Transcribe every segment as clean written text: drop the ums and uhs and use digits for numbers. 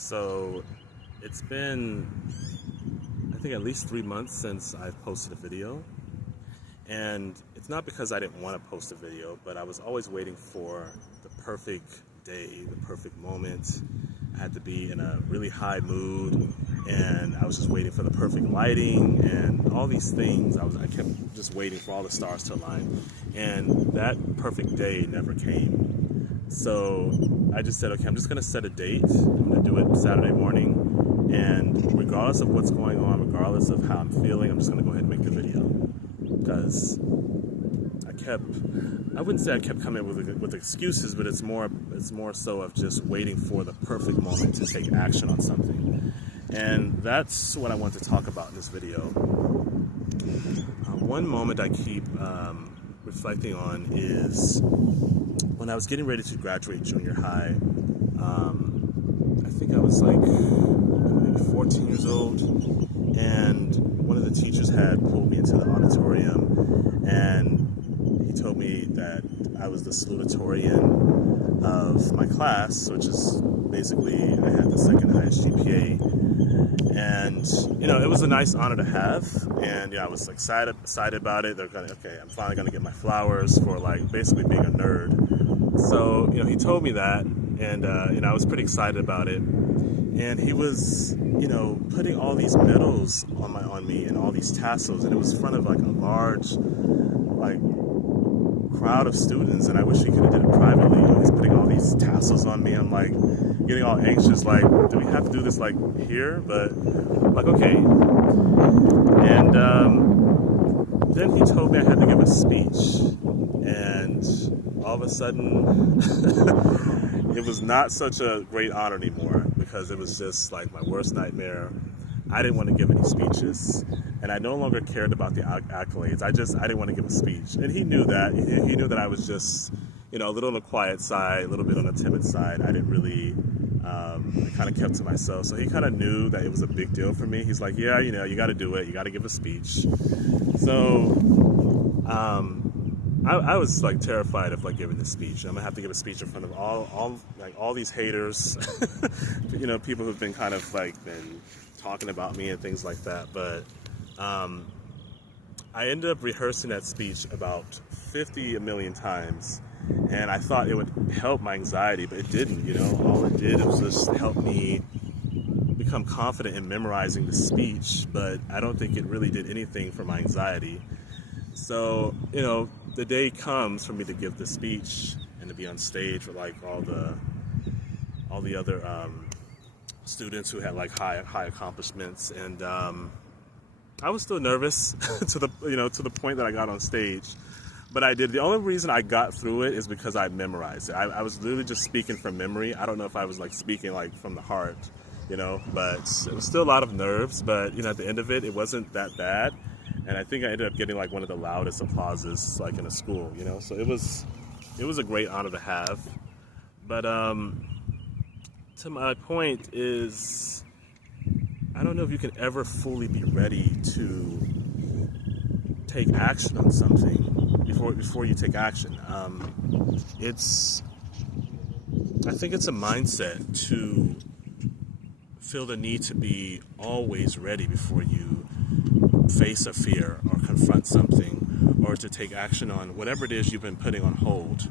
So it's been, I think, at least 3 months since I've posted a video. And it's not because I didn't want to post a video, but I was always waiting for the perfect day, the perfect moment. I had to be in a really high mood, and I was just waiting for the perfect lighting and all these things. I kept just waiting for all the stars to align, and that perfect day never came. So I just said, okay, I'm just going to set a date. I'm going to do it Saturday morning, and regardless of what's going on, regardless of how I'm feeling, I'm just going to go ahead and make the video. Because I wouldn't say I kept coming with excuses, but it's more so of just waiting for the perfect moment to take action on something. And that's what I want to talk about in this video. One moment I keep reflecting on is when I was getting ready to graduate junior high. I think I was like maybe 14 years old, and one of the teachers had pulled me into the auditorium, and he told me that I was the salutatorian of my class, which is basically I had the second highest GPA. And it was a nice honor to have, and I was excited about it. I'm finally gonna get my flowers for basically being a nerd. So he told me that, and I was pretty excited about it. And he was putting all these medals on me and all these tassels, and it was in front of a large crowd of students, and I wish he could have did it privately. He's putting all these tassels on me. I'm getting all anxious, do we have to do this here? But okay. And then he told me I had to give a speech, and all of a sudden it was not such a great honor anymore, because it was just my worst nightmare. I didn't want to give any speeches, and I no longer cared about the accolades. I didn't want to give a speech, and he knew that. He knew that I was just, a little on the quiet side, a little bit on the timid side. I didn't really, I kind of kept to myself. So he kind of knew that it was a big deal for me. He's like, yeah, you got to do it. You got to give a speech. So, I was terrified of giving this speech. I'm gonna have to give a speech in front of all these haters, people who've been kind of been talking about me and things like that. But I ended up rehearsing that speech about 50 million times, and I thought it would help my anxiety, but it didn't. All it did was just help me become confident in memorizing the speech, but I don't think it really did anything for my anxiety. So, the day comes for me to give the speech and to be on stage with all the other students who had high accomplishments, and I was still nervous to the point that I got on stage, but I did. The only reason I got through it is because I memorized it. I was literally just speaking from memory. I don't know if I was speaking from the heart, but it was still a lot of nerves. But at the end of it, it wasn't that bad. And I think I ended up getting one of the loudest applauses in a school, So it was a great honor to have. But to my point is, I don't know if you can ever fully be ready to take action on something before you take action. I think it's a mindset to feel the need to be always ready before you face a fear or confront something, or to take action on whatever it is you've been putting on hold.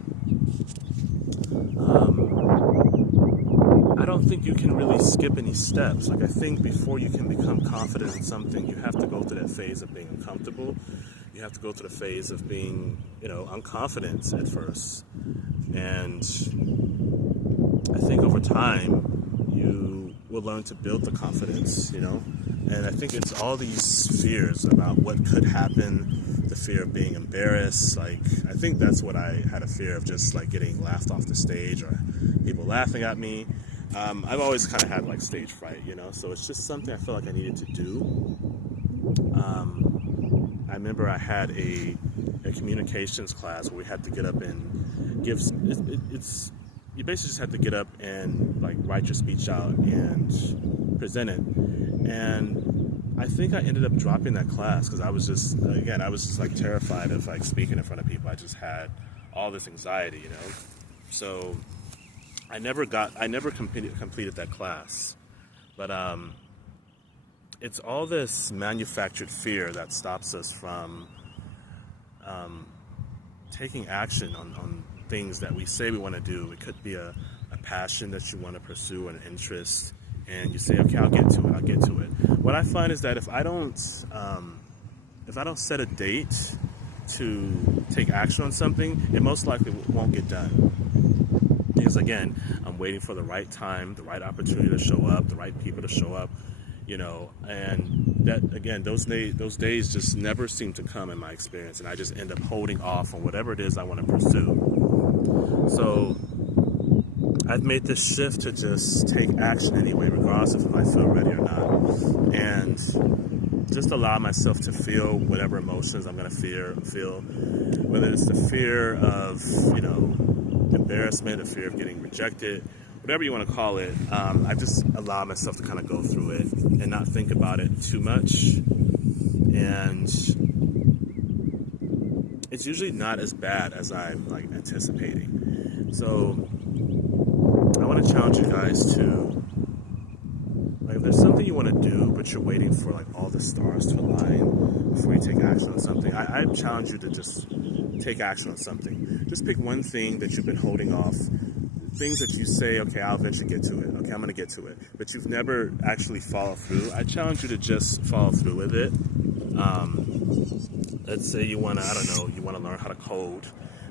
I don't think you can really skip any steps. I think before you can become confident in something, you have to go through that phase of being uncomfortable. You have to go through the phase of being, unconfident at first. And I think over time, you will learn to build the confidence, And I think it's all these fears about what could happen, the fear of being embarrassed. I think that's what I had a fear of, just getting laughed off the stage or people laughing at me. I've always kind of had stage fright, so it's just something I feel I needed to do. I remember I had a communications class where we had to get up and give, you basically just had to get up and write your speech out and present it. And I think I ended up dropping that class because I was just terrified of speaking in front of people. I just had all this anxiety, So I never completed that class. But it's all this manufactured fear that stops us from taking action on things that we say we want to do. It could be a passion that you want to pursue, an interest, and you say, okay, I'll get to it. What I find is that if I don't set a date to take action on something, it most likely won't get done. Because again, I'm waiting for the right time, the right opportunity to show up, the right people to show up, and that, again, those days just never seem to come in my experience, and I just end up holding off on whatever it is I want to pursue. So I've made this shift to just take action anyway, regardless of if I feel ready or not, and just allow myself to feel whatever emotions I'm going to feel, whether it's the fear of, embarrassment, the fear of getting rejected, whatever you want to call it. I just allow myself to kind of go through it and not think about it too much. And it's usually not as bad as I'm anticipating. So I want to challenge you guys to, if there's something you want to do, but you're waiting for all the stars to align before you take action on something, I challenge you to just take action on something. Just pick one thing that you've been holding off, things that you say, okay, I'll eventually get to it, okay, I'm going to get to it, but you've never actually followed through. I challenge you to just follow through with it. Let's say you want to learn how to code,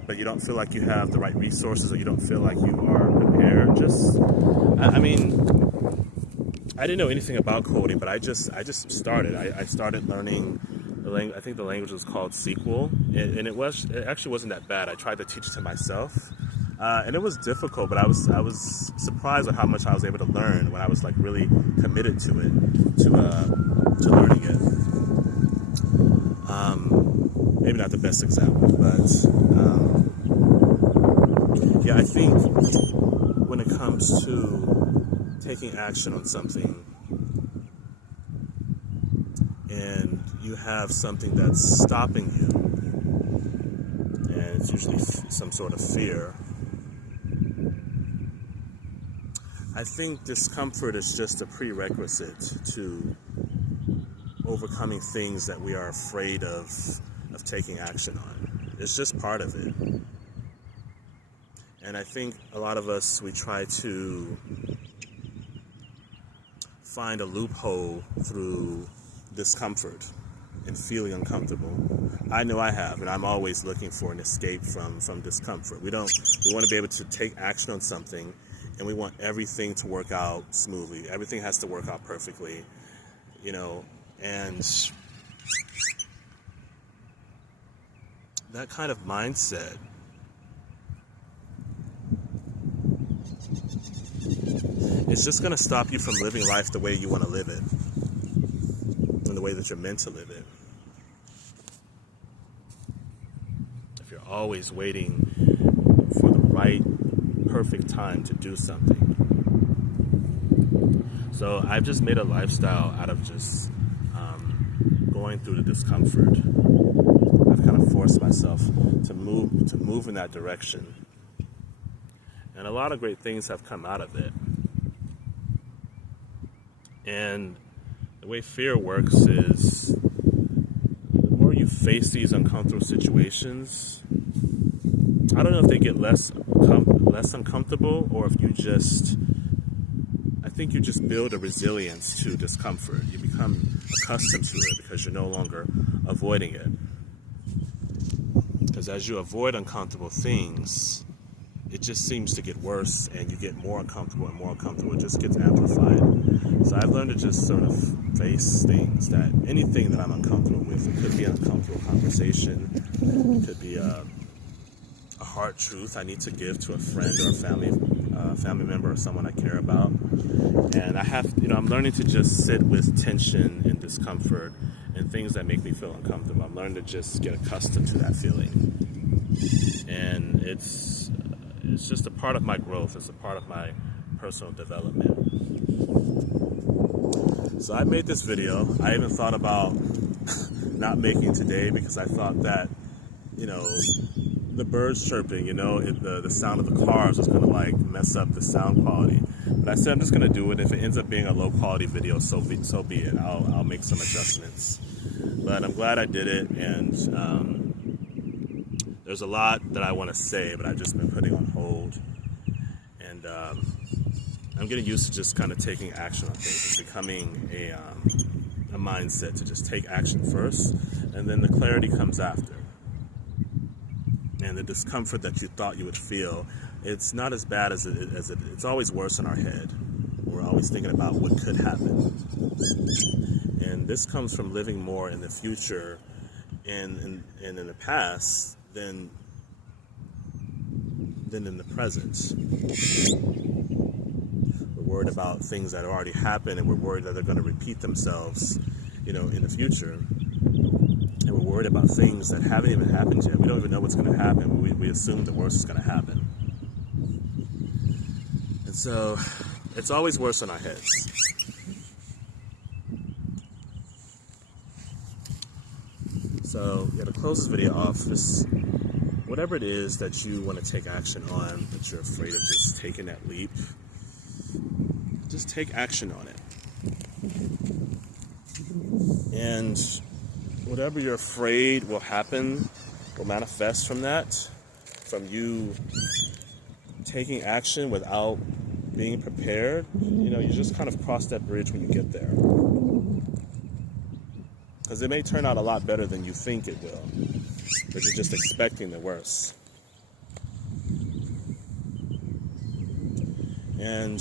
but you don't feel like you have the right resources, or you don't feel like you are prepared. I didn't know anything about coding, but I just started. I started learning the language. I think the language was called SQL, and it actually wasn't that bad. I tried to teach it to myself, and it was difficult, but I was surprised at how much I was able to learn when I was really committed to it, to learning it. Maybe not the best example, but yeah, I think when it comes to taking action on something, and you have something that's stopping you, and it's usually some sort of fear, I think discomfort is just a prerequisite to overcoming things that we are afraid of taking action on. It's just part of it. And I think a lot of us, we try to find a loophole through discomfort and feeling uncomfortable. I know I have, and I'm always looking for an escape from discomfort. We want to be able to take action on something, and we want everything to work out smoothly. Everything has to work out perfectly, and that kind of mindset it's just going to stop you from living life the way you want to live it, and the way that you're meant to live it. If you're always waiting for the right, perfect time to do something. So I've just made a lifestyle out of just going through the discomfort. I've kind of forced myself to move in that direction. And a lot of great things have come out of it. And the way fear works is, the more you face these uncomfortable situations, I don't know if they get less uncomfortable, or if I think you just build a resilience to discomfort. You become accustomed to it because you're no longer avoiding it. Because as you avoid uncomfortable things, it just seems to get worse, and you get more uncomfortable and more uncomfortable. It just gets amplified. So I've learned to just sort of face things, that anything that I'm uncomfortable with, it could be an uncomfortable conversation, it could be a hard truth I need to give to a friend or a family member or someone I care about. And I'm learning to just sit with tension and discomfort and things that make me feel uncomfortable. I'm learning to just get accustomed to that feeling. And it's just a part of my growth. It's a part of my personal development. So I made this video. I even thought about not making it today, because I thought that, the birds chirping, you know, the sound of the cars is going to like mess up the sound quality. But I said I'm just going to do it. If it ends up being a low quality video, so be it. I'll make some adjustments. But I'm glad I did it, and there's a lot that I want to say, but I've just been putting on hold. And I'm getting used to just kind of taking action on things. It's becoming a mindset to just take action first, and then the clarity comes after. And the discomfort that you thought you would feel, it's not as bad as it's always worse in our head. We're always thinking about what could happen. And this comes from living more in the future and in the past than in the present. We're worried about things that already happened, and we're worried that they're going to repeat themselves, you know, in the future. And we're worried about things that haven't even happened yet. We don't even know what's going to happen. We assume the worst is going to happen. And so it's always worse in our heads. So yeah, to close this video off, just whatever it is that you want to take action on, that you're afraid of just taking that leap, just take action on it. And whatever you're afraid will happen, will manifest from that, from you taking action without being prepared. You know, you just kind of cross that bridge when you get there. Because it may turn out a lot better than you think it will, but you're just expecting the worst. And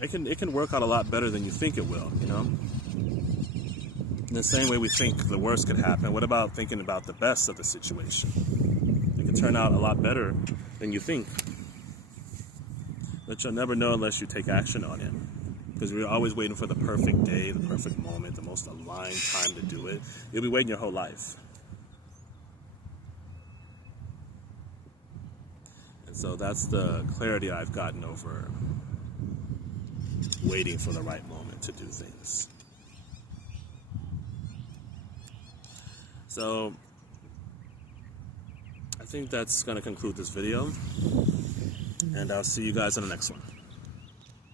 it can work out a lot better than you think it will, you know? In the same way we think the worst could happen, what about thinking about the best of the situation? It can turn out a lot better than you think. But you'll never know unless you take action on it. Because we're always waiting for the perfect day, the perfect moment, the most aligned time to do it. You'll be waiting your whole life. And so that's the clarity I've gotten over waiting for the right moment to do things. So I think that's going to conclude this video, and I'll see you guys in the next one.